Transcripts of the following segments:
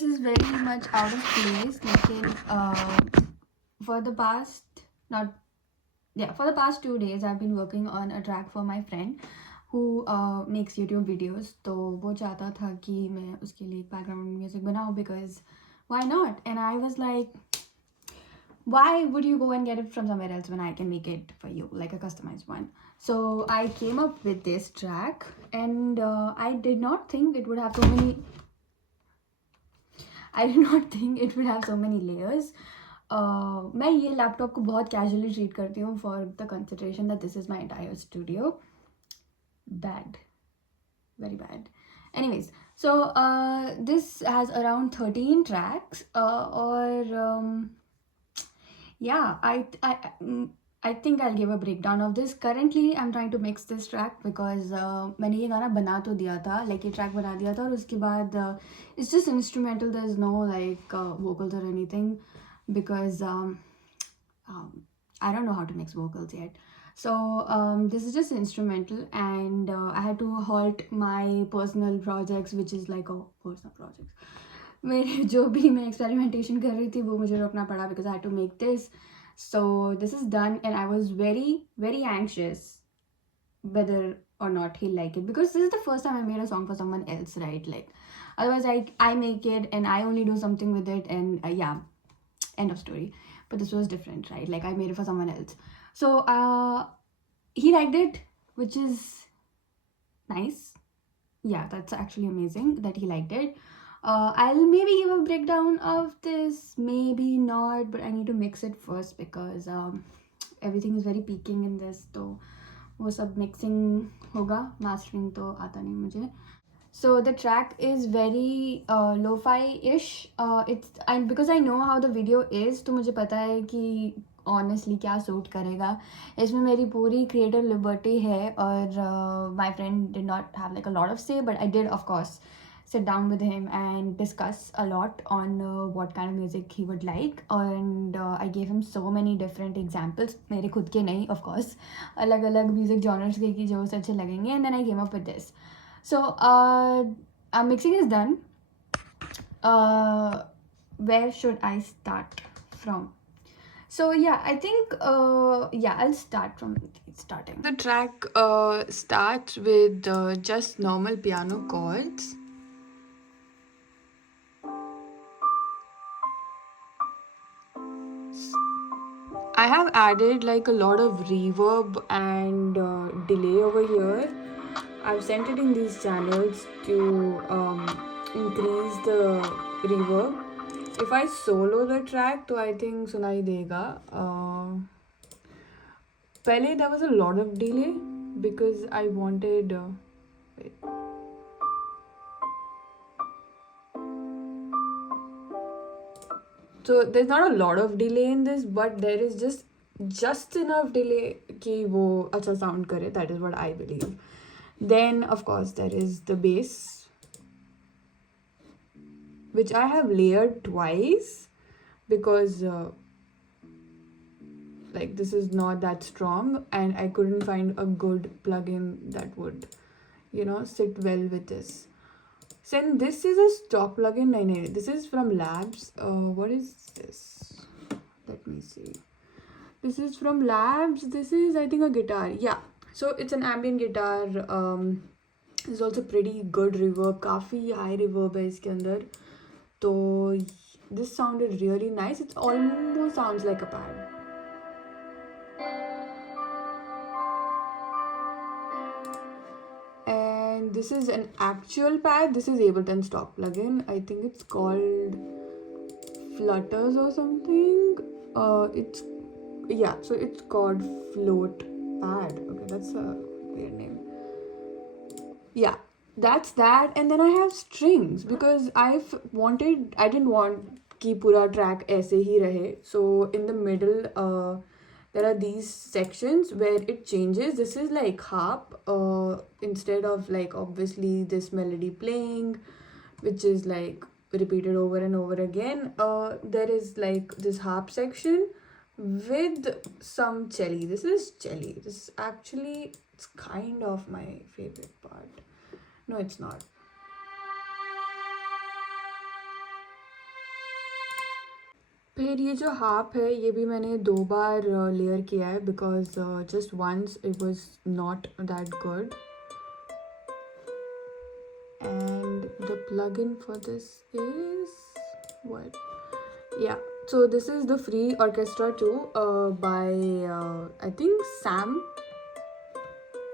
this is very much out of place. Lekin for the past not yeah for the past 2 days I've been working on a track for my friend who makes YouTube videos. तो वो चाहता था कि मैं उसके लिए background music बनाऊँ because why not? And I was like, why would you go and get it from somewhere else when I can make it for you, like a customized one? So I came up with this track, and I did not think it would have so many. I did not think it would have so many layers. मैं ये laptop को बहुत casually treat करती हूँ for the consideration that this is my entire studio. Bad, very bad. Anyways, so this has around 13 tracks, yeah, I think I'll give a breakdown of this. Currently I'm trying to mix this track because मैंने ये गाना बना तो दिया था, like ये track बना दिया था, और उसके बाद it's just instrumental. There's no like vocals or anything because I don't know how to mix vocals yet. So this is just instrumental, and I had to halt my personal projects, which is like a personal projects. मेरे जो भी मैं experimentation कर रही थी वो मुझे रोकना पड़ा because I had to make this. So this is done, and I was very, very anxious whether or not he'll like it, because this is the first time I made a song for someone else, right? Like otherwise I make it and I only do something with it, and yeah, end of story. But this was different, right? Like I made it for someone else. So he liked it, which is nice. Yeah, that's actually amazing that he liked it. I'll maybe give a breakdown of this, maybe not, but I need to mix it first because everything is very peaking in this. तो वो सब mixing होगा, mastering तो आता नहीं मुझे. So the track is very lo-fi-ish. Because I know how the video is, तो मुझे पता है कि honestly क्या सूट करेगा. इसमें मेरी पूरी creative liberty है, और my friend did not have like a lot of say, but I did of course sit down with him and discuss a lot on what kind of music he would like, and I gave him so many different examples, मेरे खुद के नहीं of course, अलग अलग music genres के कि जो उसे अच्छे लगेंगे, and then I came up with this. So mixing is done. Where should I start from? So yeah, I think I'll start from starting. The track starts with just normal piano chords. I have added like a lot of reverb and delay over here. I've sent it in these channels to increase the reverb. If I solo the track, तो I think सुनाई देगा. पहले there was a lot of delay because I wanted. Wait. So there's not a lot of delay in this, but there is just enough delay कि वो अच्छा sound करे. That is what I believe. Then of course there is the bass, which I have layered twice because like this is not that strong, and I couldn't find a good plugin that would, sit well with this. So this is a stock plugin. No, this is from Labs. What is this? Let me see. This is from Labs. This is, I think, a guitar. Yeah. So it's an ambient guitar. There's also pretty good reverb. काफी high reverb है इसके अंदर. So this sounded really nice. It almost sounds like a pad. And this is an actual pad. This is Ableton stock plugin. I think it's called Flutters or something. So it's called Float Pad. Okay, that's a weird name. Yeah, that's that. And then I have strings because I didn't want कि पूरा track ऐसे ही रहे. So in the middle, there are these sections where it changes. This is like harp, instead of like obviously this melody playing, which is like repeated over and over again. There is like this harp section with some cello. This is cello. This is actually, it's kind of my favorite part. No, it's not. फिर ये जो half है ये भी मैंने 2 बार layer किया है because just once it was not that good. And the plugin for this is what? Yeah, so this is the free orchestra too, by I think Sam.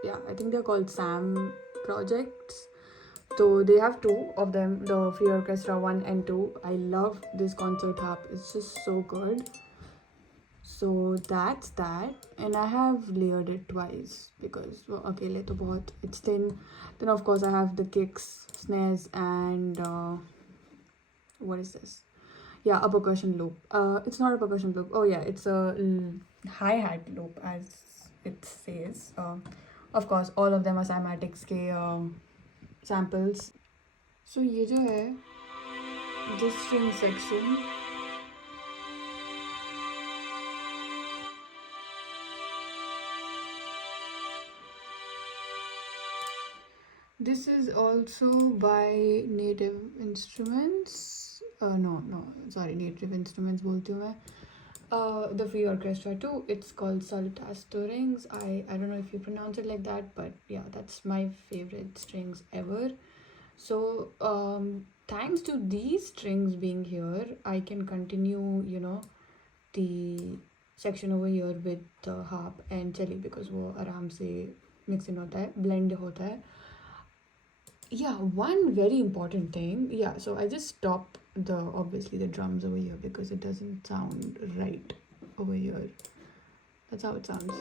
Yeah, I think they're called Sam projects. So they have two of them, the free orchestra 1 and 2. I love this concert harp, it's just so good. So that's that, and I have layered it twice because अकेले तो बहुत it's thin. Then of course I have the kicks, snares, and what is this? Yeah, a percussion loop. It's not a percussion loop. Oh yeah, it's a hi-hat loop as it says. Of course, all of them are cymatics के samples. So ये जो है this string section. This is also by Native Instruments. No, sorry, Native Instruments बोलती हूँ मैं. The free orchestra too. It's called Solitas Strings. I don't know if you pronounce it like that, but yeah, that's my favorite strings ever. So thanks to these strings being here, I can continue, the section over here with the harp and cello because वो आराम से mix in होता है, blend होता है. Yeah, one very important thing. Yeah, so I just stop obviously the drums over here because it doesn't sound right over here. That's how it sounds.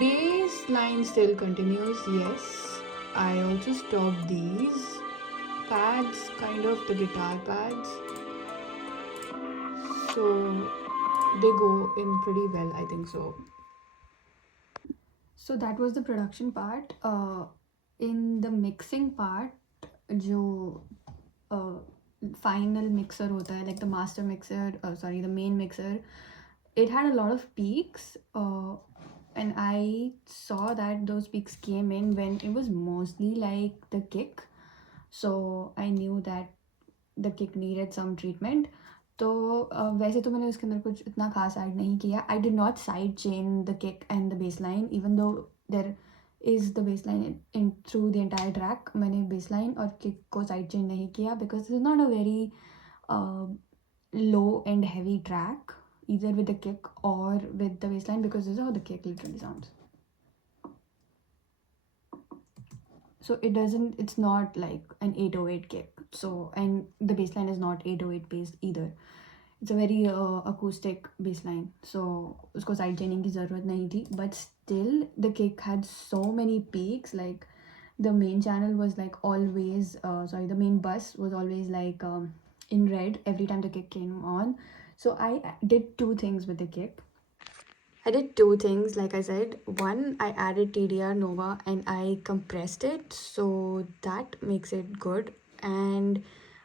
Bass line still continues, yes. I also stop these pads, kind of the guitar pads. So they go in pretty well, I think so. So that was the production part. In the mixing part, जो final mixer होता है, like the master mixer, the main mixer, it had a lot of peaks, and I saw that those peaks came in when it was mostly like the kick. So I knew that the kick needed some treatment. तो वैसे तो मैंने उसके अंदर कुछ इतना खास add नहीं किया. I did not side chain the kick and the bass line, even though there is the bass line in through the entire track. मैंने bass line और kick को side chain नहीं किया because this is not a very low and heavy track, either with the kick or with the bass line, because this is how the kick literally sounds. So it's not like an 808 kick. So, and the bass line is not 808 based either. It's a very acoustic bass line. So usko side chaining ki zarurat nahi thi, but still the kick had so many peaks. Like the main channel was like always the main bus was always like in red every time the kick came on. So I did two things with the kick. I did two things, like I said. One, I added TDR Nova and I compressed it, so that makes it good. And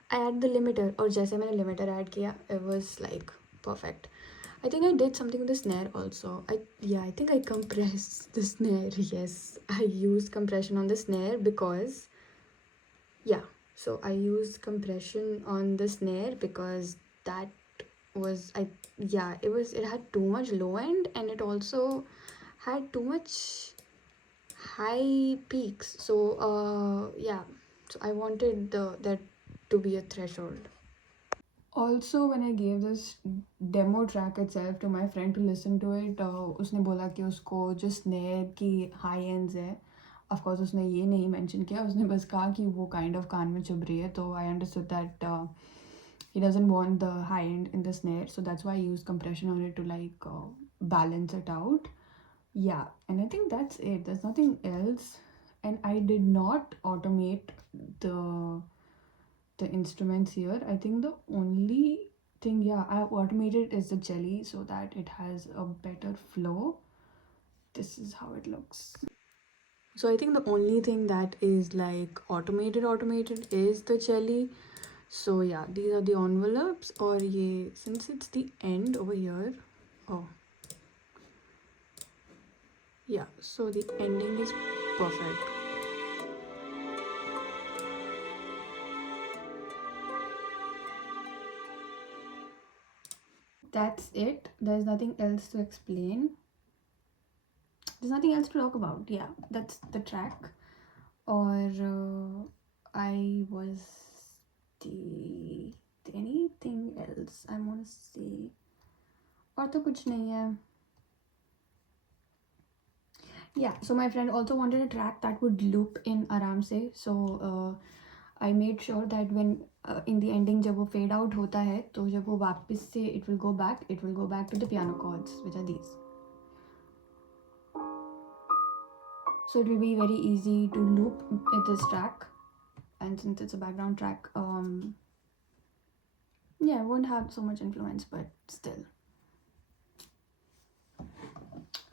I added the limiter, और जैसे मैंने limiter add किया, it was like perfect. I think I did something with the snare also. I think I compressed the snare. Yes, I used compression on the snare because, yeah. So I used compression on the snare because that was it had too much low end and it also had too much high peaks. So so I wanted that to be a threshold. Also, when I gave this demo track itself to my friend to listen to it, उसने बोला कि उसको जो snare की high ends है, of course उसने ये नहीं mention किया, उसने बस कहा कि वो kind of कान में चुभ रही है, तो I understood that he doesn't want the high end in the snare, so that's why I used compression on it to like balance it out. Yeah, and I think that's it. There's nothing else, and I did not automate the instruments here. I think the only thing, yeah, I automated is the jelly so that it has a better flow. This is how it looks. So I think the only thing that is like automated is the jelly. So yeah, these are the envelopes, or ye, since it's the end over here. Oh yeah, so the ending is perfect. that's it. There's nothing else to explain. There's nothing else to talk about. Yeah, that's the track. Or I was the anything else I want to say? और तो कुछ नहीं है. Yeah, so my friend also wanted a track that would loop in आराम से. So I made sure that when in the ending जब वो fade out होता है तो जब वो वापस से it will go back to the piano chords, which are these. So it will be very easy to loop this track, and since it's a background track, yeah, it won't have so much influence, but still.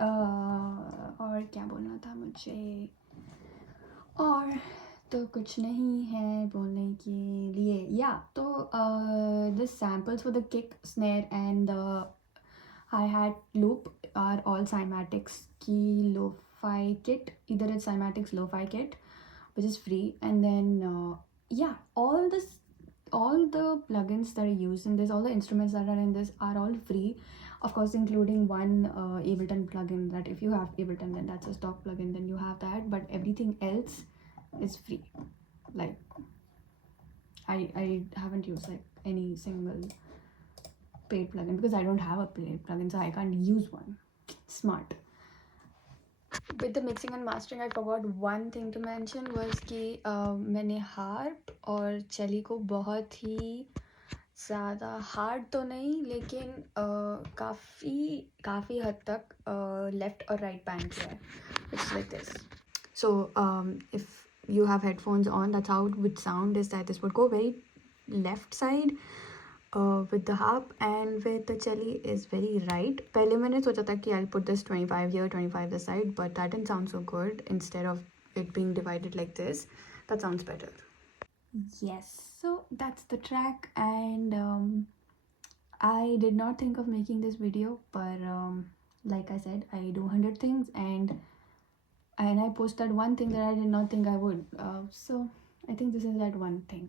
और क्या बोलना था मुझे? और तो कुछ नहीं है बोलने के लिए. Yeah, तो the samples for the kick, snare and the hi-hat loop are all Cymatics की lo-fi kit. Either it's Cymatics lo-fi kit, which is free, and then yeah, all the plugins that are used in this, all the instruments that are in this are all free, of course, including one Ableton plugin. That if you have Ableton, then that's a stock plugin, then you have that, but everything else is free. Like I haven't used like any single paid plugin because I don't have a paid plugin, so I can't use one. Smart. With the mixing and mastering, I forgot one thing to mention was कि मैंने harp और cello को बहुत ही ज़्यादा hard तो नहीं, लेकिन काफ़ी हद तक left और right band किया है, which is like this. So if you have headphones on, that's how it would sound, is that this would go very left side with the harp, and with the cello is very right. पहले मैंने सोचा था कि I'll put this 25 here, 25 this side, but that didn't sound so good. Instead of it being divided like this, that sounds better. Yes, so that's the track, and I did not think of making this video, but like I said, I do 100 things, and I post that one thing that I did not think I would. So I think this is that one thing.